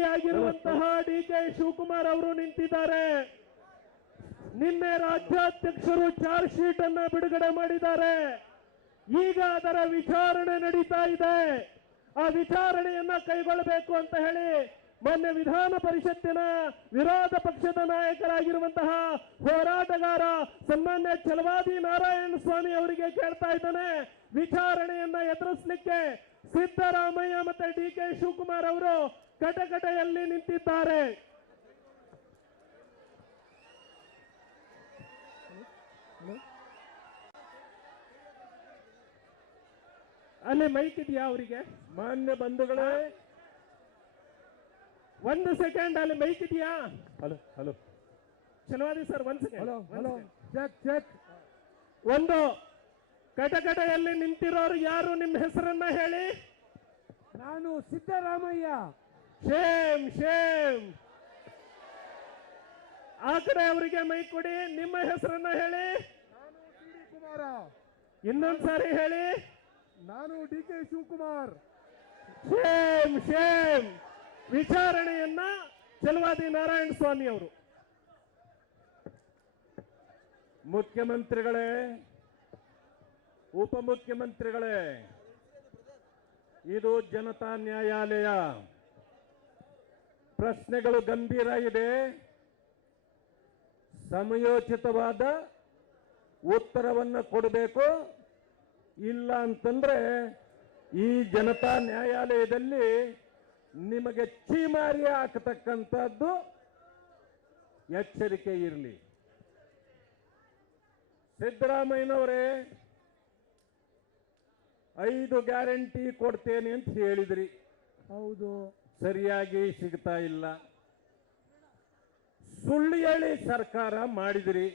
ಮಂತ್ರಿಯಾಗಿರುವಂತಹ ಡಿ.ಕೆ. ಶಿವಕುಮಾರ್ ಅವರು ನಿಂತಿದ್ದಾರೆ. ನಿನ್ನೆ ರಾಜ್ಯಾಧ್ಯಕ್ಷರು ಚಾರ್ಜ್ ಶೀಟ್ ಅನ್ನ ಬಿಡುಗಡೆ ಮಾಡಿದ್ದಾರೆ. ಈಗ ಅದರ ವಿಚಾರಣೆ ನಡೀತಾ ಇದೆ. ಆ ವಿಚಾರಣೆಯನ್ನ ಕೈಗೊಳ್ಳಬೇಕು ಅಂತ ಹೇಳಿ ಮೊನ್ನೆ ವಿಧಾನ ಪರಿಷತ್ತಿನ ವಿರೋಧ ಪಕ್ಷದ ನಾಯಕರಾಗಿರುವಂತಹ ಹೋರಾಟಗಾರ ಸನ್ಮಾನ್ಯ ಛಲವಾದಿ ನಾರಾಯಣ ಸ್ವಾಮಿ ಅವರಿಗೆ ಕೇಳ್ತಾ ಇದ್ದಾನೆ. ವಿಚಾರಣೆಯನ್ನ ಎದುರಿಸಲಿಕ್ಕೆ ಸಿದ್ದರಾಮಯ್ಯ ಮತ್ತೆ ಡಿ.ಕೆ. ಶಿವಕುಮಾರ್ ಅವರು ಕಟಕಟೆಯಲ್ಲಿ ನಿಂತಿದ್ದಾರೆ. ಅಲ್ಲಿ ಮೈಕ್ ಇದೆಯಾ ಅವರಿಗೆ? ಮಾನ್ಯ ಬಂಧುಗಳೇ, ಒಂದು ಸೆಕೆಂಡ್, ಅಲ್ಲಿ ಮೈಕ್ ಇದೆಯಾ? ಹಲೋ ಹಲೋ ಛಲವಾದಿ ಸರ್, ಒಂದ್ second. Hello hello check check. ಒಂದು ಕಟಕಟೆಯಲ್ಲಿ ನಿಂತಿರೋರು ಯಾರು? ನಿಮ್ಮ ಹೆಸರನ್ನ ಹೇಳಿ. ನಾನು ಸಿದ್ದರಾಮಯ್ಯ. Shem Shem. ಆ ಕಡೆ ಅವರಿಗೆ ಮೈಕ್ ಕೊಡಿ. ನಿಮ್ಮ ಹೆಸರನ್ನ ಹೇಳಿ. ನಾನು ಡಿ.ಡಿ. ಕುಮಾರ. ಇನ್ನೊಂದ್ಸಾರಿ ಹೇಳಿ. ನಾನು ಡಿ.ಕೆ. ಶಿವಕುಮಾರ್. Shame shame. ವಿಚಾರಣೆಯನ್ನ ಛಲವಾದಿ ನಾರಾಯಣ ಸ್ವಾಮಿ ಅವರು. ಮುಖ್ಯಮಂತ್ರಿಗಳೇ, ಉಪಮುಖ್ಯಮಂತ್ರಿಗಳೇ, ಇದು ಜನತಾ ನ್ಯಾಯಾಲಯ. ಪ್ರಶ್ನೆಗಳು ಗಂಭೀರ ಇದೆ. ಸಮಯೋಚಿತವಾದ ಉತ್ತರವನ್ನು ಕೊಡಬೇಕು. ಇಲ್ಲ ಅಂತಂದ್ರೆ ಈ ಜನತಾ ನ್ಯಾಯಾಲಯದಲ್ಲಿ ನಿಮಗೆ ಚೀಮಾರಿ ಹಾಕತಕ್ಕಂಥದ್ದು ಎಚ್ಚರಿಕೆ ಇರಲಿ. ಸಿದ್ದರಾಮಯ್ಯನವರೇ, 5 ಗ್ಯಾರಂಟಿ ಕೊಡ್ತೇನೆ ಅಂತ ಹೇಳಿದ್ರಿ. ಹೌದು, ಸರಿಯಾಗಿ ಸಿಗ್ತಾ ಇಲ್ಲ. ಸುಳ್ಳು ಹೇಳಿ ಸರ್ಕಾರ ಮಾಡಿದಿರಿ.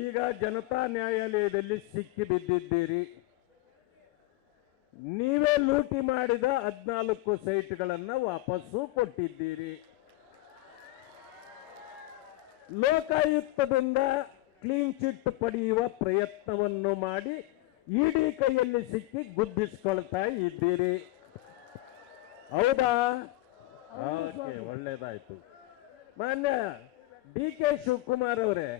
ಈಗ ಜನತಾ ನ್ಯಾಯಾಲಯದಲ್ಲಿ ಸಿಕ್ಕಿ ಬಿದ್ದಿದ್ದೀರಿ. ನೀವೇ ಲೂಟಿ ಮಾಡಿದ 14 ಸೈಟ್ಗಳನ್ನು ವಾಪಸ್ಸು ಕೊಟ್ಟಿದ್ದೀರಿ. ಲೋಕಾಯುಕ್ತದಿಂದ ಕ್ಲೀನ್ ಚಿಟ್ ಪಡೆಯುವ ಪ್ರಯತ್ನವನ್ನು ಮಾಡಿ ಇಡಿ ಕೈಯಲ್ಲಿ ಸಿಕ್ಕಿ ಗುದ್ದಿಸ್ಕೊಳ್ತಾ ಇದ್ದೀರಿ. ಹೌದಾ? ಓಕೆ, ಒಳ್ಳೇದಾಯ್ತು. ಮಾನ್ಯ ಡಿ.ಕೆ. ಶಿವಕುಮಾರ್ ಅವರೇ,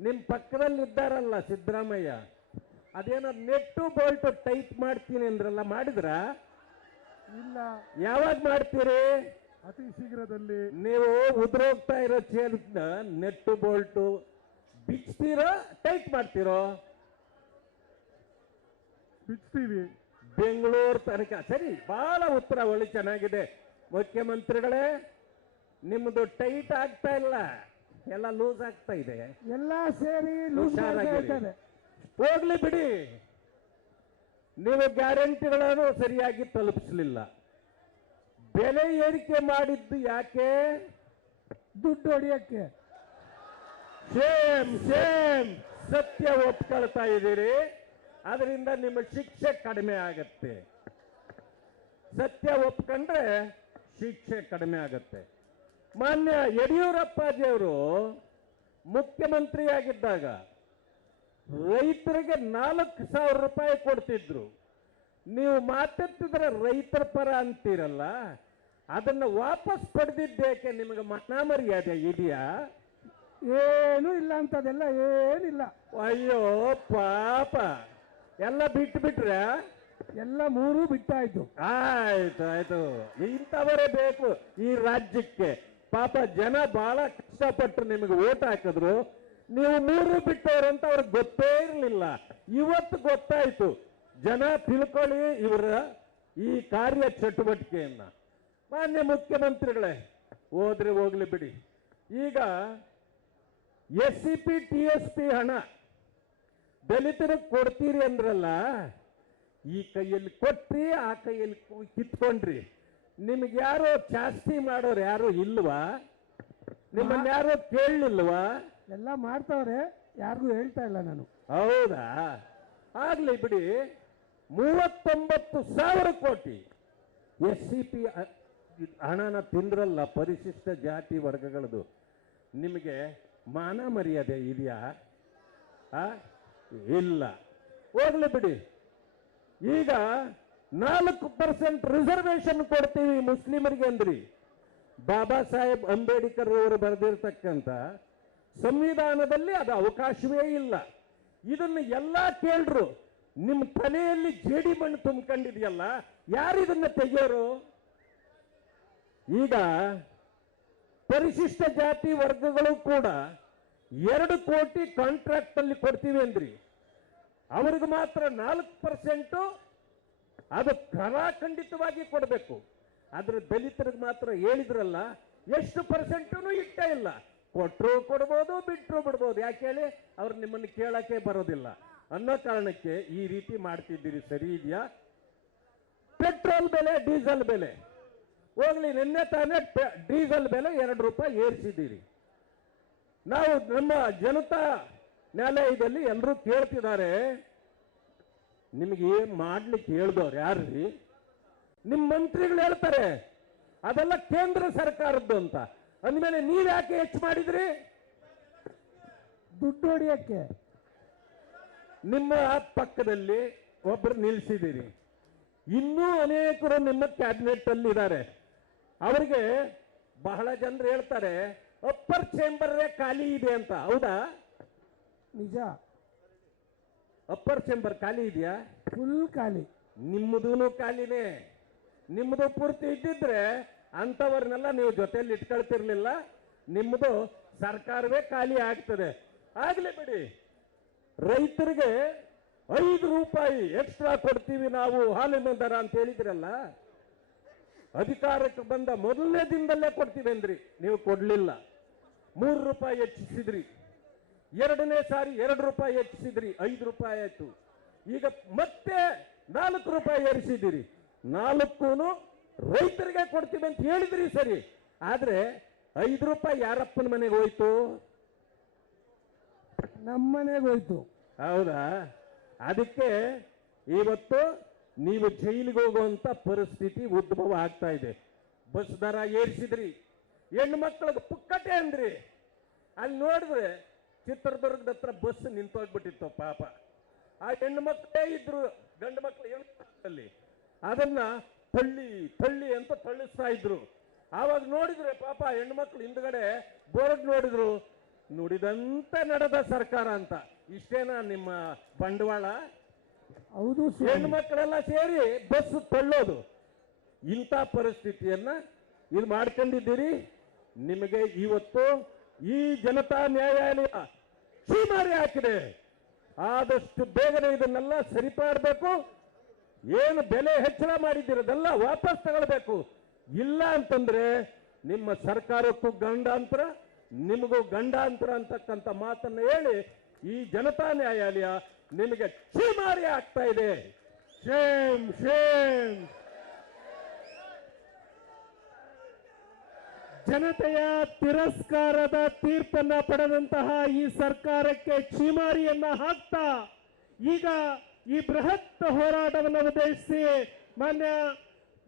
ನಿಮ್ ಪಕ್ಕದಲ್ಲಿದ್ದಾರಲ್ಲ ಸಿದ್ದರಾಮಯ್ಯ, ಅದೇನೋ ನೆಟ್ಟು ಬೋಲ್ಟು ಟೈಟ್ ಮಾಡ್ತೀನಿ ಅಂದ್ರಲ್ಲ, ಮಾಡಿದ್ರ? ಇಲ್ಲ. ಯಾವಾಗ ಮಾಡ್ತೀರಿ? ಅತಿ ಶೀಘ್ರದಲ್ಲಿ. ನೀವು ಉದುರೋಗ್ತಾ ಇರೋ ಚೇರ್ ನೆಟ್ಟು ಬೋಲ್ಟು ಬಿಚ್ತೀರೋ ಟೈಟ್ ಮಾಡ್ತೀರೋ? ಬಿಚ್ತೀವಿ. ಬೆಂಗಳೂರು ತನಕ. ಸರಿ, ಬಹಳ ಉತ್ತರ ಒಳ್ಳೆ ಚೆನ್ನಾಗಿದೆ. ಮುಖ್ಯಮಂತ್ರಿಗಳೇ, ನಿಮ್ಮದು ಟೈಟ್ ಆಗ್ತಾ ಇಲ್ಲ, ಎಲ್ಲ ಲೂಸ್ ಆಗ್ತಾ ಇದೆ. ಎಲ್ಲ ಸೇರಿ ಹುಷಾರಾಗಿರಿ. ಹೋಗ್ಲಿ ಬಿಡಿ. ನೀವು ಗ್ಯಾರಂಟಿಗಳನ್ನು ಸರಿಯಾಗಿ ತಲುಪಿಸಲಿಲ್ಲ. ಬೆಲೆ ಏರಿಕೆ ಮಾಡಿದ್ದು ಯಾಕೆ? ದುಡ್ಡು ಹೊಡಿಯಕ್ಕೆ. Same same. ಸತ್ಯ ಒಪ್ಕೊಳ್ತಾ ಇದ್ದೀರಿ, ಅದರಿಂದ ನಿಮ್ಮ ಶಿಕ್ಷೆ ಕಡಿಮೆ ಆಗತ್ತೆ. ಸತ್ಯ ಒಪ್ಕೊಂಡ್ರೆ ಶಿಕ್ಷೆ ಕಡಿಮೆ ಆಗತ್ತೆ. ಮಾನ್ಯ ಯಡಿಯೂರಪ್ಪಾಜಿಯವರು ಮುಖ್ಯಮಂತ್ರಿಯಾಗಿದ್ದಾಗ ರೈತರಿಗೆ 4,000 ರೂಪಾಯಿ ಕೊಡ್ತಿದ್ರು. ನೀವು ಮಾತೆತ್ತಿದ್ರೆ ರೈತರ ಪರ ಅಂತೀರಲ್ಲ, ಅದನ್ನ ವಾಪಸ್ ಪಡೆದಿದ್ದೇಕೆ? ನಿಮಗೆ ಮನ ಮರ್ಯಾದೆ ಇದೆಯಾ? ಏನು ಇಲ್ಲ ಅಂತದೆಲ್ಲ ಏನಿಲ್ಲ. ಅಯ್ಯೋ ಪಾಪ, ಎಲ್ಲ ಬಿಟ್ಟು ಬಿಟ್ರೆ? ಎಲ್ಲ 3 ಬಿಟ್ಟಾಯ್ತು. ಆಯ್ತು ಆಯ್ತು. ಇಂಥವರೇ ಬೇಕು ಈ ರಾಜ್ಯಕ್ಕೆ. ಪಾಪ ಜನ ಬಹಳ ಕಷ್ಟಪಟ್ಟು ನಿಮಗೆ ಓಟ್ ಹಾಕಿದ್ರು, ನೀವು 3 ಬಿಟ್ಟವ್ರಂತ ಅವ್ರಿಗೆ ಗೊತ್ತೇ ಇರಲಿಲ್ಲ. ಇವತ್ತು ಗೊತ್ತಾಯ್ತು. ಜನ ತಿಳ್ಕೊಳ್ಳಿ ಇವರ ಈ ಕಾರ್ಯ ಚಟುವಟಿಕೆಯನ್ನ. ಮಾನ್ಯ ಮುಖ್ಯಮಂತ್ರಿಗಳೇ, ಹೋದ್ರೆ ಹೋಗ್ಲಿ ಬಿಡಿ. ಈಗ SCP TSP ಹಣ ದಲಿತರಿಗೆ ಕೊಡ್ತೀರಿ ಅಂದ್ರಲ್ಲ, ಈ ಕೈಯಲ್ಲಿ ಕೊಟ್ರಿ, ಆ ಕೈಯಲ್ಲಿ ಕಿತ್ಕೊಂಡ್ರಿ. ನಿಮ್ಗೆ ಯಾರೋ ಜಾಸ್ತಿ ಮಾಡೋರು ಯಾರು ಇಲ್ವಾ? ನಿಮ್ಮನ್ನ ಯಾರೋ ಕೇಳಲಿಲ್ವಾ? ಎಲ್ಲ ಮಾಡ್ತಾವ್ರೆ, ಯಾರಿಗೂ ಹೇಳ್ತಾ ಇಲ್ಲ ನಾನು. ಹೌದಾ? ಆಗ್ಲಿ ಬಿಡಿ. 39,000 ಕೋಟಿ SCP ಹಣನ ತಿಂದ್ರಲ್ಲ ಪರಿಶಿಷ್ಟ ಜಾತಿ ವರ್ಗಗಳದು. ನಿಮಗೆ ಮಾನ ಮರ್ಯಾದೆ ಇದೆಯಾ? ಇಲ್ಲ. ಹೋಗ್ಲಿ ಬಿಡಿ. ಈಗ 4% ರಿಸರ್ವೇಶನ್ ಕೊಡ್ತೀವಿ ಮುಸ್ಲಿಮರಿಗೆ ಅಂದ್ರಿ. ಬಾಬಾ ಸಾಹೇಬ್ ಅಂಬೇಡ್ಕರ್ ಅವರು ಬರೆದಿರ್ತಕ್ಕಂಥ ಸಂವಿಧಾನದಲ್ಲಿ ಅದು ಅವಕಾಶವೇ ಇಲ್ಲ. ಇದನ್ನು ಎಲ್ಲ ಕೇಳ್ರು. ನಿಮ್ಮ ತಲೆಯಲ್ಲಿ ಜೇಡಿ ಮಣ್ಣು ತುಂಬಿಕೊಂಡಿದೆಯಲ್ಲ, ಯಾರು ಇದನ್ನ ತೆಗೆಯೋರು? ಈಗ ಪರಿಶಿಷ್ಟ ಜಾತಿ ವರ್ಗಗಳು ಕೂಡ 2 ಕೋಟಿ ಕಾಂಟ್ರಾಕ್ಟ್ ಅಲ್ಲಿ ಕೊಡ್ತೀವಿ ಅಂದ್ರಿ. ಅವ್ರಿಗೆ ಮಾತ್ರ 4%, ಅದು ಖಂಡಿತವಾಗಿ ಕೊಡಬೇಕು. ಆದ್ರೆ ದಲಿತರಿಗೆ ಮಾತ್ರ ಹೇಳಿದ್ರಲ್ಲ, ಎಷ್ಟು ಪರ್ಸೆಂಟೂ ಇಟ್ಟೇ ಇಲ್ಲ. ಕೊಟ್ಟರು ಕೊಡ್ಬೋದು, ಬಿಟ್ಟರು ಬಿಡ್ಬೋದು. ಯಾಕೆ ಹೇಳಿ? ಅವ್ರು ನಿಮ್ಮನ್ನು ಕೇಳಕ್ಕೆ ಬರೋದಿಲ್ಲ ಅನ್ನೋ ಕಾರಣಕ್ಕೆ ಈ ರೀತಿ ಮಾಡ್ತಿದ್ದೀರಿ. ಸರಿ ಇದೆಯಾ? ಪೆಟ್ರೋಲ್ ಬೆಲೆ, ಡೀಸೆಲ್ ಬೆಲೆ ಹೋಗ್ಲಿ, ನಿನ್ನೆ ತಾನೇ ಡೀಸೆಲ್ ಬೆಲೆ 2 ರೂಪಾಯಿ ಏರಿಸಿದ್ದೀರಿ. ನಾವು ನಮ್ಮ ಜನತಾ ನ್ಯಾಯಾಲಯದಲ್ಲಿ ಎಲ್ಲರೂ ಕೇಳ್ತಿದ್ದಾರೆ, ನಿಮ್ಗೆ ಏನ್ ಮಾಡ್ಲಿಕ್ಕೆ ಹೇಳ್ದವ್ರು ಯಾರ್ರಿ? ನಿಮ್ಮ ಮಂತ್ರಿಗಳು ಹೇಳ್ತಾರೆ ಅದೆಲ್ಲ ಕೇಂದ್ರ ಸರ್ಕಾರದ್ದು ಅಂತ. ಅಂದಮೇಲೆ ನೀವ್ ಯಾಕೆ ಹೆಚ್ಚು ಮಾಡಿದ್ರಿ? ದುಡ್ಡು ಹೊಡಿಯಕ್ಕೆ. ನಿಮ್ಮ ಪಕ್ಕದಲ್ಲಿ ಒಬ್ರು ನಿಲ್ಸಿದ್ದೀರಿ. ಇನ್ನೂ ಅನೇಕರು ನಿಮ್ಮ ಕ್ಯಾಬಿನೆಟ್ ಅಲ್ಲಿ ಇದ್ದಾರೆ. ಅವರಿಗೆ ಬಹಳ ಜನರು ಹೇಳ್ತಾರೆ ಅಪ್ಪರ್ ಚೇಂಬರ್ ಖಾಲಿ ಇದೆ ಅಂತ. ಹೌದಾ? ನಿಜ. ಅಪ್ಪರ್ ಚೇಂಬರ್ ಖಾಲಿ ಇದೆಯಾ? ಫುಲ್ ಖಾಲಿ. ನಿಮ್ಮದೂ ಖಾಲಿನೇ. ನಿಮ್ಮದು ಪೂರ್ತಿ ಇದ್ದಿದ್ರೆ ಅಂಥವ್ರನ್ನೆಲ್ಲ ನೀವು ಜೊತೆಯಲ್ಲಿ ಇಟ್ಕೊಳ್ತಿರ್ಲಿಲ್ಲ. ನಿಮ್ಮದು ಸರ್ಕಾರವೇ ಖಾಲಿ ಆಗ್ತದೆ. ಆಗ್ಲಿ ಬಿಡಿ. ರೈತರಿಗೆ 5 ರೂಪಾಯಿ ಎಕ್ಸ್ಟ್ರಾ ಕೊಡ್ತೀವಿ ನಾವು ಹಾಲಿನ ದರ ಅಂತ ಹೇಳಿದ್ರಲ್ಲ, ಅಧಿಕಾರಕ್ಕೆ ಬಂದ ಮೊದಲನೇ ದಿನದಲ್ಲೇ ಕೊಡ್ತೀವಿ ಅಂದ್ರಿ. ನೀವು ಕೊಡ್ಲಿಲ್ಲ. 3 ರೂಪಾಯಿ ಹೆಚ್ಚಿಸಿದ್ರಿ. 2ನೇ ಸಾರಿ 2 ರೂಪಾಯಿ ಹೆಚ್ಚಿಸಿದ್ರಿ. 5 ರೂಪಾಯಿ ಆಯ್ತು. ಈಗ ಮತ್ತೆ 4 ರೂಪಾಯಿ ಏರಿಸಿದ್ದೀರಿ. 4 ರೈತರಿಗೆ ಕೊಡ್ತೀವಿ ಅಂತ ಹೇಳಿದ್ರಿ. ಸರಿ, ಆದ್ರೆ 5 ರೂಪಾಯಿ ಯಾರಪ್ಪನ ಮನೆಗೆ ಹೋಯ್ತು? ನಮ್ಮನೆಗೆ ಹೋಯ್ತು. ಹೌದಾ? ಅದಕ್ಕೆ ಇವತ್ತು ನೀವು ಜೈಲಿಗೆ ಹೋಗುವಂತ ಪರಿಸ್ಥಿತಿ ಉದ್ಭವ ಆಗ್ತಾ ಇದೆ. ಬಸ್ ದರ ಏರಿಸಿದ್ರಿ. ಹೆಣ್ಣು ಮಕ್ಕಳಿಗೆ ಪುಕ್ಕಟೆ ಅಂದ್ರಿ. ಅಲ್ಲಿ ನೋಡಿದ್ರೆ ಚಿತ್ರದುರ್ಗದ ಹತ್ರ ಬಸ್ ನಿಂತೋಗ್ಬಿಟ್ಟಿತ್ತು. ಪಾಪ ಆ ಹೆಣ್ಣು ಮಕ್ಕಳೇ ಇದ್ರು, ಗಂಡು ಮಕ್ಕಳು ಹೆಣ್ಣಲ್ಲಿ ಅದನ್ನ ತಳ್ಳಿ ತಳ್ಳಿ ಅಂತ ತಳ್ಳಿಸ್ತಾ ಇದ್ರು. ಆವಾಗ ನೋಡಿದ್ರೆ ಪಾಪ ಹೆಣ್ಣು ಮಕ್ಕಳು ಹಿಂದ್ಗಡೆ ಬೋರ್ಡ್ ನೋಡಿದ್ರು, ನುಡಿದಂತೆ ನಡೆದ ಸರ್ಕಾರ ಅಂತ. ಇಷ್ಟೇನಾ ನಿಮ್ಮ ಬಂಡವಾಳ? ಹೌದು. ಹೆಣ್ಣು ಮಕ್ಕಳೆಲ್ಲ ಸೇರಿ ಬಸ್ ತಳ್ಳೋದು. ಇಂಥ ಪರಿಸ್ಥಿತಿಯನ್ನ ಇದು ಮಾಡ್ಕೊಂಡಿದ್ದೀರಿ. ನಿಮಗೆ ಇವತ್ತು ಈ ಜನತಾ ನ್ಯಾಯಾಲಯ ಛೀಮಾರಿ ಹಾಕಿದೆ. ಆದಷ್ಟು ಬೇಗನೆ ಇದನ್ನೆಲ್ಲ ಸರಿಪಡಬೇಕು. ಏನು ಬೆಲೆ ಹೆಚ್ಚಳ ಮಾಡಿದ್ದೀರದೆಲ್ಲ ವಾಪಸ್ ತಗೊಳ್ಬೇಕು. ಇಲ್ಲ ಅಂತಂದ್ರೆ ನಿಮ್ಮ ಸರ್ಕಾರಕ್ಕೂ ಗಂಡಾಂತರ, ನಿಮಗೂ ಗಂಡಾಂತರ ಅಂತಕ್ಕಂಥ ಮಾತನ್ನು ಹೇಳಿ ಈ ಜನತಾ ನ್ಯಾಯಾಲಯ ನಿಮಗೆ ಛೀಮಾರಿ ಆಗ್ತಾ ಇದೆ. Shem Shem. ಜನತೆಯ ತಿರಸ್ಕಾರದ ತೀರ್ಪನ್ನ ಪಡೆದಂತಹ ಈ ಸರ್ಕಾರಕ್ಕೆ ಛೀಮಾರಿಯನ್ನ ಹಾಕ್ತಾ ಈಗ ಈ ಬೃಹತ್ ಹೋರಾಟವನ್ನು ಉದ್ದೇಶಿಸಿ ಮಾನ್ಯ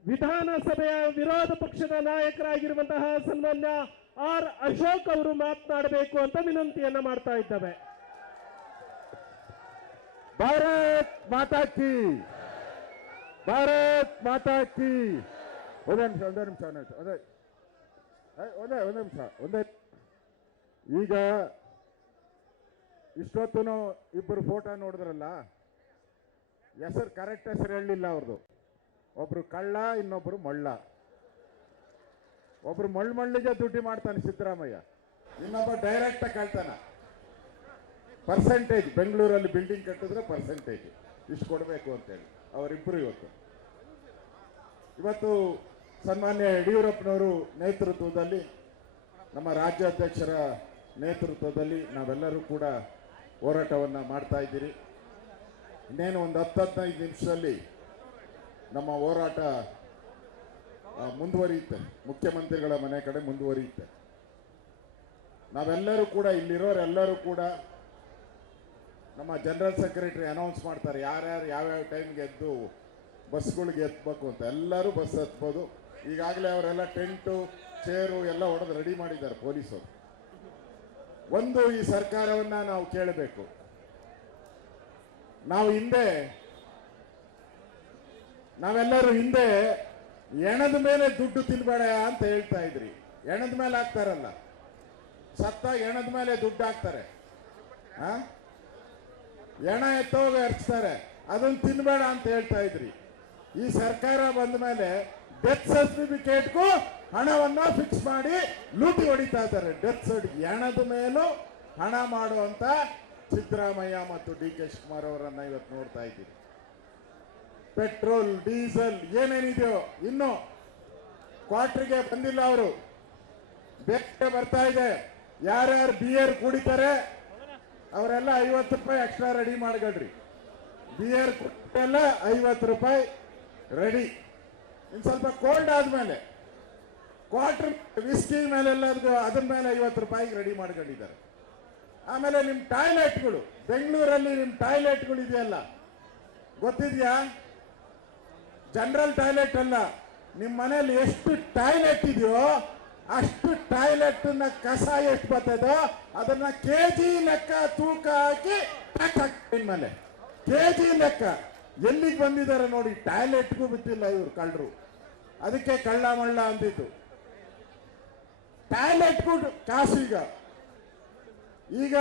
ವಿಧಾನಸಭೆಯ ವಿರೋಧ ಪಕ್ಷದ ನಾಯಕರಾಗಿರುವಂತಹ ಸನ್ಮಾನ್ಯ ಆರ್ ಅಶೋಕ್ ಅವರು ಮಾತನಾಡಬೇಕು ಅಂತ ವಿನಂತಿಯನ್ನ ಮಾಡ್ತಾ ಇದ್ದೇವೆ. ಭಾರತ್ ಮಾತಾ ಕಿ, ಭಾರತ್ ಮಾತಾ ಕಿ. ಒಂದೇ ನಿಮಿಷ. ಈಗ ಇಷ್ಟೊತ್ತು ಇಬ್ಬರು ಫೋಟೋ ನೋಡಿದ್ರಲ್ಲ, ಹೆಸರು ಕರೆಕ್ಟ್ ಹೆಸರು ಹೇಳಲಿಲ್ಲ ಅವ್ರದ್ದು. ಒಬ್ರು ಕಳ್ಳ, ಇನ್ನೊಬ್ರು ಮಳ್ಳ. ಒಬ್ರು ಮಳ್ಳಿಗೆ ದುಡ್ಡು ಮಾಡ್ತಾನೆ ಸಿದ್ದರಾಮಯ್ಯ, ಇನ್ನೊಬ್ಬ ಡೈರೆಕ್ಟ್ ಕೇಳ್ತಾನ ಪರ್ಸೆಂಟೇಜ್. ಬೆಂಗಳೂರಲ್ಲಿ ಬಿಲ್ಡಿಂಗ್ ಕಟ್ಟಿದ್ರೆ ಪರ್ಸೆಂಟೇಜ್ ಇಷ್ಟು ಕೊಡಬೇಕು ಅಂತೇಳಿ ಅವರಿಬ್ಬರು ಇವತ್ತು ಸನ್ಮಾನ್ಯ ಯಡಿಯೂರಪ್ಪನವರು ನೇತೃತ್ವದಲ್ಲಿ, ನಮ್ಮ ರಾಜ್ಯಾಧ್ಯಕ್ಷರ ನೇತೃತ್ವದಲ್ಲಿ ನಾವೆಲ್ಲರೂ ಕೂಡ ಹೋರಾಟವನ್ನು ಮಾಡ್ತಾ ಇದ್ದೀರಿ. ಇನ್ನೇನು ಒಂದು 10-15 ನಿಮಿಷದಲ್ಲಿ ನಮ್ಮ ಹೋರಾಟ ಮುಂದುವರಿಯುತ್ತೆ. ಮುಖ್ಯಮಂತ್ರಿಗಳ ಮನೆ ಕಡೆ ಮುಂದುವರಿಯುತ್ತೆ. ನಾವೆಲ್ಲರೂ ಕೂಡ, ಇಲ್ಲಿರೋರೆಲ್ಲರೂ ಕೂಡ ನಮ್ಮ ಜನರಲ್ ಸೆಕ್ರೆಟರಿ ಅನೌನ್ಸ್ ಮಾಡ್ತಾರೆ ಯಾರ್ಯಾರು ಯಾವ್ಯಾವ ಟೈಮ್ಗೆ ಎದ್ದು ಬಸ್ಗಳಿಗೆ ಎತ್ತಬೇಕು ಅಂತ. ಎಲ್ಲರೂ ಬಸ್ ಹತ್ಬೋದು. ಈಗಾಗಲೇ ಅವರೆಲ್ಲ ಟೆಂಟು ಚೇರು ಎಲ್ಲ ಹೊಡೆದು ರೆಡಿ ಮಾಡಿದ್ದಾರೆ ಪೊಲೀಸರು. ಒಂದು, ಈ ಸರ್ಕಾರವನ್ನ ನಾವು ಕೇಳಬೇಕು. ನಾವು ಹಿಂದೆ ನಾವೆಲ್ಲರೂ ಹಿಂದೆ ಎಣದ ಮೇಲೆ ದುಡ್ಡು ತಿನ್ಬೇಡ ಅಂತ ಹೇಳ್ತಾ ಇದ್ರಿ. ಎಣದ ಮೇಲೆ ಹಾಕ್ತಾರಲ್ಲ, ಸತ್ತ ಎಣದ ಮೇಲೆ ದುಡ್ಡು ಹಾಕ್ತಾರೆ, ಎಣ ಎತ್ತೋಗ ಹರಿಸ್ತಾರೆ, ಅದನ್ನ ತಿನ್ಬೇಡ ಅಂತ ಹೇಳ್ತಾ ಇದ್ರಿ. ಈ ಸರ್ಕಾರ ಬಂದ ಮೇಲೆ ಡೆತ್ ಸರ್ಟಿಫಿಕೇಟ್ಗೂ ಹಣವನ್ನ ಫಿಕ್ಸ್ ಮಾಡಿ ಲೂಟಿ ಹೊಡಿತಾ ಇದ್ದಾರೆ. ಡೆತ್ ಸರ್ಟಿಫಿಕೇಟ್ ಎಣದ ಮೇಲೂ ಹಣ ಮಾಡುವಂತ ಸಿದ್ದರಾಮಯ್ಯ ಮತ್ತು ಡಿ ಕೆ ಶಿವಕುಮಾರ್ ಅವರನ್ನ ಇವತ್ತು ನೋಡ್ತಾ ಇದ್ದೀವಿ. ಪೆಟ್ರೋಲ್, ಡೀಸೆಲ್ ಏನೇನಿದೆಯೋ ಇನ್ನು ಕ್ವಾರ್ಟರ್ಗೆ ಬಂದಿಲ್ಲ, ಅವರು ಬೇರೆ ಬರ್ತಾ ಇದೆ. ಯಾರ್ಯಾರು ಬಿಯರ್ ಕುಡಿತಾರೆ ಅವರೆಲ್ಲ 50 ರೂಪಾಯಿ ಎಕ್ಸ್ಟ್ರಾ ರೆಡಿ ಮಾಡ್ಕೊಳ್ರಿ. ಬಿಯರ್ ಕುಡಿಯಲ್ಲ 50 ರೂಪಾಯಿ ರೆಡಿ. ಇನ್ನು ಸ್ವಲ್ಪ ಕೋಲ್ಡ್ ಆದ್ಮೇಲೆ ಕ್ವಾರ್ಟರ್ ವಿಸ್ಕಿ ಮೇಲೆಲ್ಲ ಅದ್ರ ಮೇಲೆ 50 ರೂಪಾಯಿಗೆ ರೆಡಿ ಮಾಡ್ಕೊಂಡಿದ್ದಾರೆ. ಆಮೇಲೆ ನಿಮ್ಮ ಟಾಯ್ಲೆಟ್ಗಳು, ಬೆಂಗಳೂರಲ್ಲಿ ನಿಮ್ಮ ಟಾಯ್ಲೆಟ್ಗಳು ಇದೆಯಲ್ಲ ಗೊತ್ತಿದ್ಯಾ? ಜನರಲ್ ಟಾಯ್ಲೆಟ್ ಅಲ್ಲ, ನಿಮ್ಮ ಮನೇಲಿ ಎಷ್ಟು ಟಾಯ್ಲೆಟ್ ಇದೆಯೋ ಅಷ್ಟು ಟಾಯ್ಲೆಟ್ ಕಸ ಎಷ್ಟು ಬರ್ತದೋ ಅದನ್ನ ಕೆಜಿ ಲೆಕ್ಕ ತೂಕ ಹಾಕಿ ಟ್ಯಾಕ್ಸ್ ಹಾಕ್ತೀನಿ ಮೇಲೆ. ಕೆಜಿ ಲೆಕ್ಕ ಎಲ್ಲಿಗೆ ಬಂದಿದ್ದಾರೆ ನೋಡಿ. ಟಾಯ್ಲೆಟ್ಗೂ ಬಿಟ್ಟಿಲ್ಲ ಇವ್ರು ಕಳ್ಳರು, ಅದಕ್ಕೆ ಕಳ್ಳ ಮಳ್ಳ ಅಂದಿತ್ತು. ಟಾಯ್ಲೆಟ್ಗೂ ಕಾಸು. ಈಗ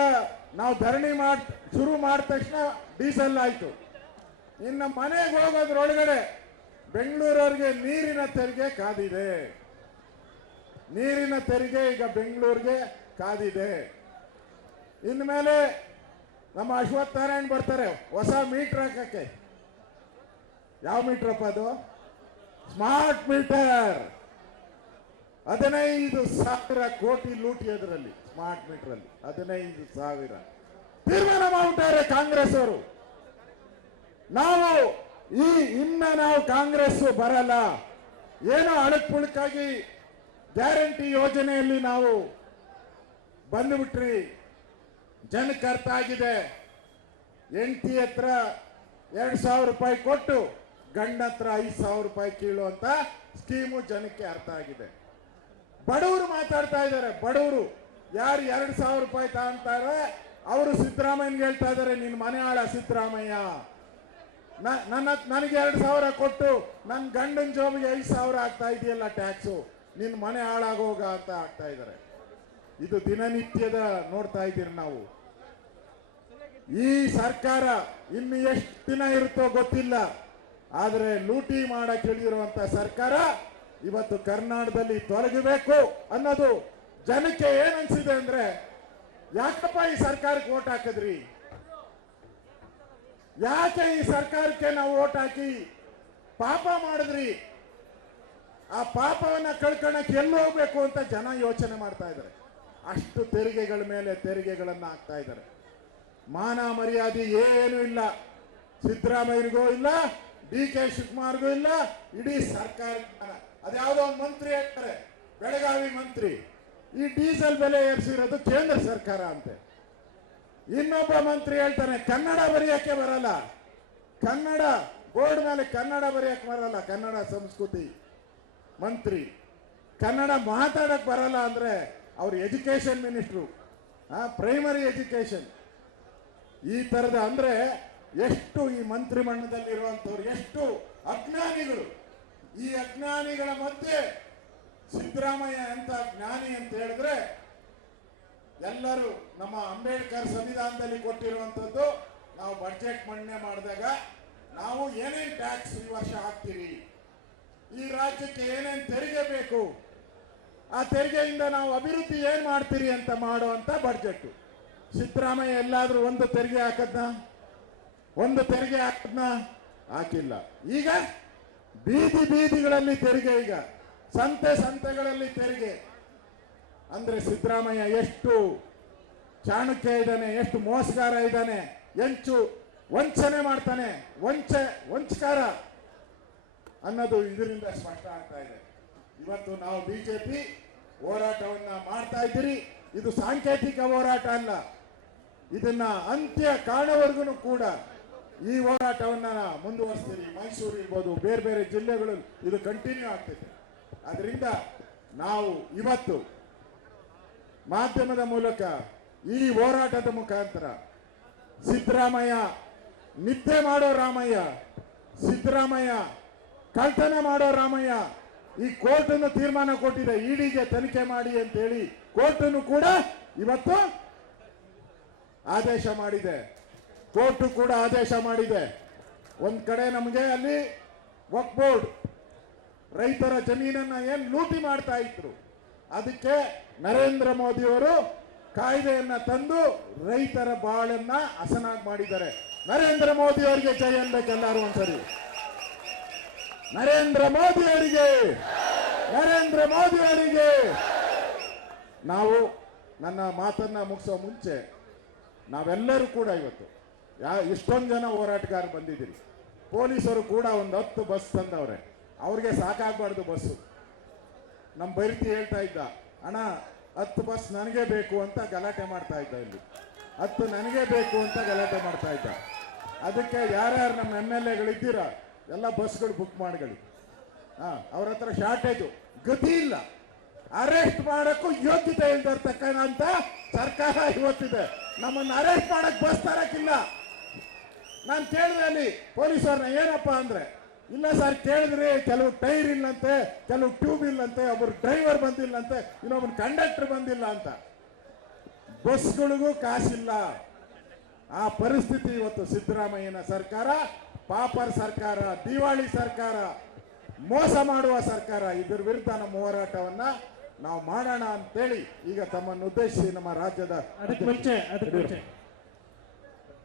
ನಾವು ಧರಣಿ ಶುರು ಮಾಡಿದ ತಕ್ಷಣ ಡೀಸೆಲ್ ಆಯ್ತು. ಇನ್ನು ಮನೆಗೆ ಹೋಗೋದ್ರೊಳಗಡೆ ಬೆಂಗಳೂರವ್ರಿಗೆ ನೀರಿನ ತೆರಿಗೆ ಕಾದಿದೆ. ನೀರಿನ ತೆರಿಗೆ ಈಗ ಬೆಂಗಳೂರಿಗೆ ಕಾದಿದೆ. ಇನ್ಮೇಲೆ ನಮ್ಮ ಅಶ್ವಥ್ ನಾರಾಯಣ್ ಬರ್ತಾರೆ ಹೊಸ ಮೀಟರ್ ಹಾಕಕ್ಕೆ. ಯಾವ ಮೀಟರ್ ಅದು? Smart meter. 15,000 ಕೋಟಿ ಲೂಟಿ ಅದರಲ್ಲಿ, ಸ್ಮಾರ್ಟ್ ಮೀಟರ್ ಅಲ್ಲಿ 15,000 ತೀರ್ಮಾನ ಮಾಡ್ಬಿಟ್ಟಾರೆ ಕಾಂಗ್ರೆಸ್ ಅವರು. ನಾವು ಕಾಂಗ್ರೆಸ್ ಬರಲ್ಲ, ಏನೋ ಅಳಕ್ ಪುಳಕಾಗಿ ಗ್ಯಾರಂಟಿ ಯೋಜನೆಯಲ್ಲಿ ನಾವು ಬಂದುಬಿಟ್ರಿ. ಜನಕ್ಕೆ ಅರ್ಥ ಆಗಿದೆ. ಹೆಂಡತಿ ಹತ್ರ 2,000 ರೂಪಾಯಿ ಕೊಟ್ಟು ಗಂಡ ಹತ್ರ 5,000 ರೂಪಾಯಿ ಕೀಳುವಂತ ಸ್ಕೀಮು ಜನಕ್ಕೆ ಅರ್ಥ ಆಗಿದೆ. ಬಡವರು ಮಾತಾಡ್ತಾ ಇದ್ದಾರೆ. ಬಡವರು ಯಾರು 2,000 ರೂಪಾಯಿ ತಗೊಂತಾರೆ ಅವರು ಸಿದ್ದರಾಮಯ್ಯಗೆ ಹೇಳ್ತಾ ಇದ್ದಾರೆ, ನಿನ್ ಮನೆ ಆಳ ಸಿದ್ದರಾಮಯ್ಯ, ನನಗೆ 2,000 ಕೊಟ್ಟು ನನ್ನ ಗಂಡನ ಜೋಬಿಗೆ 5,000 ಆಗ್ತಾ ಇದೆಯಲ್ಲ ಟ್ಯಾಕ್ಸು, ನಿನ್ ಮನೆ ಹಾಳಾಗೋಗ ಅಂತ ಆಗ್ತಾ ಇದ್ದಾರೆ. ಇದು ದಿನನಿತ್ಯದ ನೋಡ್ತಾ ಇದ್ದೀರಿ ನಾವು. ಈ ಸರ್ಕಾರ ಇನ್ನು ಎಷ್ಟು ದಿನ ಇರುತ್ತೋ ಗೊತ್ತಿಲ್ಲ, ಆದ್ರೆ ಲೂಟಿ ಮಾಡಕ್ ಹೇಳಿರುವಂತ ಸರ್ಕಾರ ಇವತ್ತು ಕರ್ನಾಟಕದಲ್ಲಿ ತೊಲಗಬೇಕು ಅನ್ನೋದು ಜನಕ್ಕೆ ಏನನ್ಸಿದೆ ಅಂದ್ರೆ, ಯಾಕಪ್ಪ ಈ ಸರ್ಕಾರಕ್ಕೆ ಓಟ್ ಹಾಕಿದ್ರಿ? ಯಾಕೆ ಈ ಸರ್ಕಾರಕ್ಕೆ ನಾವು ಓಟ್ ಹಾಕಿ ಪಾಪ ಮಾಡಿದ್ರಿ? ಆ ಪಾಪವನ್ನ ಕಳ್ಕೊಳಕ್ಕೆ ಎಲ್ಲಿ ಹೋಗ್ಬೇಕು ಅಂತ ಜನ ಯೋಚನೆ ಮಾಡ್ತಾ ಇದ್ದಾರೆ. ಅಷ್ಟು ತೆರಿಗೆಗಳ ಮೇಲೆ ತೆರಿಗೆಗಳನ್ನ ಹಾಕ್ತಾ ಇದ್ದಾರೆ. ಮಾನ ಮರ್ಯಾದೆ ಏನೂ ಇಲ್ಲ, ಸಿದ್ದರಾಮಯ್ಯರಿಗೂ ಇಲ್ಲ, ಡಿ ಕೆ ಶಿವಕುಮಾರ್ಗೂ ಇಲ್ಲ, ಇಡೀ ಸರ್ಕಾರ. ಅದ್ಯಾವುದೋ ಒಂದು ಮಂತ್ರಿ ಹೇಳ್ತಾರೆ, ಬೆಳಗಾವಿ ಮಂತ್ರಿ, ಈ ಡೀಸೆಲ್ ಬೆಲೆ ಏರಿಸಿರೋದು ಕೇಂದ್ರ ಸರ್ಕಾರ ಅಂತೆ. ಇನ್ನೊಬ್ಬ ಮಂತ್ರಿ ಹೇಳ್ತಾನೆ ಕನ್ನಡ ಬರೆಯಕ್ಕೆ ಬರಲ್ಲ, ಕನ್ನಡ ಬೋರ್ಡ್ ಮೇಲೆ ಕನ್ನಡ ಬರೆಯಕ್ಕೆ ಬರಲ್ಲ, ಕನ್ನಡ ಸಂಸ್ಕೃತಿ ಮಂತ್ರಿ. ಕನ್ನಡ ಮಾತಾಡಕ್ ಬರಲ್ಲ ಅಂದ್ರೆ ಅವ್ರು ಎಜುಕೇಶನ್ ಮಿನಿಸ್ಟ್ರು, ಪ್ರೈಮರಿ ಎಜುಕೇಶನ್. ಈ ತರದ ಅಂದ್ರೆ ಎಷ್ಟು ಈ ಮಂತ್ರಿ ಮಂಡಲದಲ್ಲಿ ಇರುವಂತವ್ರು ಎಷ್ಟು ಅಜ್ಞಾನಿಗಳು. ಈ ಅಜ್ಞಾನಿಗಳ ಮಧ್ಯೆ ಸಿದ್ದರಾಮಯ್ಯ ಎಂತ ಜ್ಞಾನಿ ಅಂತ ಹೇಳಿದ್ರೆ, ಎಲ್ಲರೂ ನಮ್ಮ ಅಂಬೇಡ್ಕರ್ ಸಂವಿಧಾನದಲ್ಲಿ ಕೊಟ್ಟಿರುವಂತದ್ದು, ನಾವು ಬಡ್ಜೆಟ್ ಮಂಡನೆ ಮಾಡಿದಾಗ ನಾವು ಏನೇನ್ ಟ್ಯಾಕ್ಸ್ ಈ ವರ್ಷ ಹಾಕ್ತೀವಿ, ಈ ರಾಜ್ಯಕ್ಕೆ ಏನೇನ್ ತೆರಿಗೆ ಬೇಕು, ಆ ತೆರಿಗೆಯಿಂದ ನಾವು ಅಭಿವೃದ್ಧಿ ಏನ್ ಮಾಡ್ತೀರಿ ಅಂತ ಮಾಡುವಂತ ಬಡ್ಜೆಟ್. ಸಿದ್ದರಾಮಯ್ಯ ಎಲ್ಲಾದ್ರೂ ಒಂದು ತೆರಿಗೆ ಹಾಕದ್ನ ಹಾಕಿಲ್ಲ. ಈಗ ಬೀದಿಗಳಲ್ಲಿ ತೆರಿಗೆ, ಈಗ ಸಂತೆಗಳಲ್ಲಿ ತೆರಿಗೆ. ಅಂದ್ರೆ ಸಿದ್ದರಾಮಯ್ಯ ಎಷ್ಟು ಚಾಣಕ್ಯ ಇದ್ದಾನೆ, ಎಷ್ಟು ಮೋಸಗಾರ ಇದ್ದಾನೆ, ವಂಚನೆ ಮಾಡ್ತಾನೆ, ವಂಚಕಾರ ಅನ್ನೋದು ಇದರಿಂದ ಸ್ಪಷ್ಟ ಆಗ್ತಾ ಇದೆ. ಇವತ್ತು ನಾವು ಬಿಜೆಪಿ ಹೋರಾಟವನ್ನ ಮಾಡ್ತಾ ಇದ್ದೀರಿ. ಇದು ಸಾಂಕೇತಿಕ ಹೋರಾಟ ಅಲ್ಲ, ಇದನ್ನ ಅಂತ್ಯ ಕಾಣುವವರೆಗೂ ಕೂಡ ಈ ಹೋರಾಟವನ್ನ ಮುಂದುವರಿಸ್ತೀರಿ. ಮೈಸೂರು ಇರ್ಬೋದು, ಬೇರೆ ಬೇರೆ ಜಿಲ್ಲೆಗಳಲ್ಲಿ ಇದು ಕಂಟಿನ್ಯೂ ಆಗ್ತೈತೆ. ಅದರಿಂದ ನಾವು ಇವತ್ತು ಮಾಧ್ಯಮದ ಮೂಲಕ ಈ ಹೋರಾಟದ ಮುಖಾಂತರ ಸಿದ್ದರಾಮಯ್ಯ ನಿದ್ದೆ ಮಾಡೋ ರಾಮಯ್ಯ, ಸಿದ್ದರಾಮಯ್ಯ ಕಳ್ತನ ಮಾಡೋ ರಾಮಯ್ಯ ಈ ಕೋರ್ಟ್ ಅನ್ನು ತೀರ್ಮಾನ ಕೊಟ್ಟಿದೆ ಇಡಿಗೆ ತನಿಖೆ ಮಾಡಿ ಅಂತ ಹೇಳಿ. ಕೋರ್ಟ್ ಕೂಡ ಇವತ್ತು ಆದೇಶ ಮಾಡಿದೆ. ಕೋರ್ಟ್ ಕೂಡ ಆದೇಶ ಮಾಡಿದೆ. ಒಂದ್ ಕಡೆ ನಮಗೆ ಅಲ್ಲಿ ವಕ್ಫ್ ಬೋರ್ಡ್ ರೈತರ ಜಮೀನನ್ನ ಏನ್ ಲೂಟಿ ಮಾಡ್ತಾ ಇದ್ರು, ಅದಕ್ಕೆ ನರೇಂದ್ರ ಮೋದಿಯವರು ಕಾಯ್ದೆಯನ್ನ ತಂದು ರೈತರ ಬಾಳನ್ನ ಹಸನಾಗಿ ಮಾಡಿದ್ದಾರೆ. ನರೇಂದ್ರ ಮೋದಿ ಅವರಿಗೆ ಜೈ ಅನ್ಬೇಕು ಎಲ್ಲರೂ ಒಂದ್ಸರಿ. ನರೇಂದ್ರ ಮೋದಿ ಅವರಿಗೆ, ನರೇಂದ್ರ ಮೋದಿ ಅವರಿಗೆ. ನಾವು ನನ್ನ ಮಾತನ್ನ ಮುಗಿಸೋ ಮುಂಚೆ ನಾವೆಲ್ಲರೂ ಕೂಡ ಇವತ್ತು ಇಷ್ಟೊಂದು ಜನ ಹೋರಾಟಗಾರರು ಬಂದಿದ್ದೀರಿ. ಪೊಲೀಸರು ಕೂಡ ಒಂದು 10 ಬಸ್ ತಂದವ್ರೆ. ಅವ್ರಿಗೆ ಸಾಕಾಗಬಾರ್ದು ಬಸ್ಸು. ನಮ್ಮ ಬೈರ್ತಿ ಹೇಳ್ತಾ ಇದ್ದ, ಅಣ್ಣ 10 ಬಸ್ ನನಗೆ ಬೇಕು ಅಂತ ಗಲಾಟೆ ಮಾಡ್ತಾ ಇದ್ದ. ಇಲ್ಲಿ 10 ನನಗೆ ಬೇಕು ಅಂತ ಗಲಾಟೆ ಮಾಡ್ತಾ ಇದ್ದ. ಅದಕ್ಕೆ ಯಾರ್ಯಾರು ನಮ್ಮ MLA ಇದ್ದೀರಾ ಎಲ್ಲ ಬಸ್ಗಳು ಬುಕ್ ಮಾಡ್ಕೊಳ್ಳಿ. ಅವ್ರ ಹತ್ರ ಶಾರ್ಟೇಜು, ಗತಿ ಇಲ್ಲ, ಅರೆಸ್ಟ್ ಮಾಡಕ್ಕೂ ಯೋಗ್ಯತೆ ಇಲ್ದಿರ್ತಕ್ಕಂಥ ಸರ್ಕಾರ ಇವತ್ತಿದೆ. ನಮ್ಮನ್ನು ಅರೆಸ್ಟ್ ಮಾಡಕ್ ಬಸ್ ತರಕ್ಕಿಲ್ಲ. ನಾನು ಕೇಳಿದೆ ಅಲ್ಲಿ ಪೊಲೀಸರನ್ನ, ಏನಪ್ಪಾ ಅಂದ್ರೆ, ಇಲ್ಲ ಸರ್ ಕೇಳಿದ್ರಿ, ಕೆಲವು ಟೈರ್ ಇಲ್ಲಂತೆ, ಕೆಲವು ಟ್ಯೂಬ್ ಇಲ್ಲಂತೆ, ಒಬ್ಬರು ಡ್ರೈವರ್ ಬಂದಿಲ್ಲಂತೆ, ಇನ್ನೊಬ್ಬರು ಕಂಡಕ್ಟರ್ ಬಂದಿಲ್ಲ ಅಂತ. ಬಸ್ಗಳಿಗೂ ಕಾಸಿಲ್ಲ. ಆ ಪರಿಸ್ಥಿತಿ ಇವತ್ತು ಸಿದ್ದರಾಮಯ್ಯನ ಸರ್ಕಾರ, ಪಾಪರ್ ಸರ್ಕಾರ, ದಿವಾಳಿ ಸರ್ಕಾರ, ಮೋಸ ಮಾಡುವ ಸರ್ಕಾರ. ಇದ್ರ ವಿರುದ್ಧ ನಮ್ಮ ಹೋರಾಟವನ್ನ ನಾವು ಮಾಡೋಣ ಅಂತೇಳಿ ಈಗ ತಮ್ಮನ್ನು ಉದ್ದೇಶಿಸಿ ನಮ್ಮ ರಾಜ್ಯದ ಅದಕ್ಕೆ ಮುಂಚೆ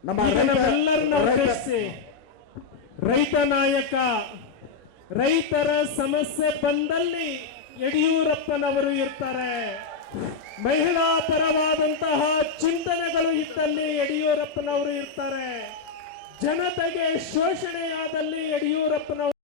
ನಮ್ಮ ನಮ್ಮೆಲ್ಲರನ್ನ ಉದ್ದೇಶಿಸಿ ರೈತ ನಾಯಕ, ರೈತರ ಸಮಸ್ಯೆ ಬಂದಲ್ಲಿ ಯಡಿಯೂರಪ್ಪನವರು ಇರ್ತಾರೆ. ಮಹಿಳಾ ಪರವಾದಂತಹ ಚಿಂತನೆಗಳು ಇದ್ದಲ್ಲಿ ಯಡಿಯೂರಪ್ಪನವರು ಇರ್ತಾರೆ. ಜನತೆಗೆ ಶೋಷಣೆಯಾದಲ್ಲಿ ಯಡಿಯೂರಪ್ಪನವರು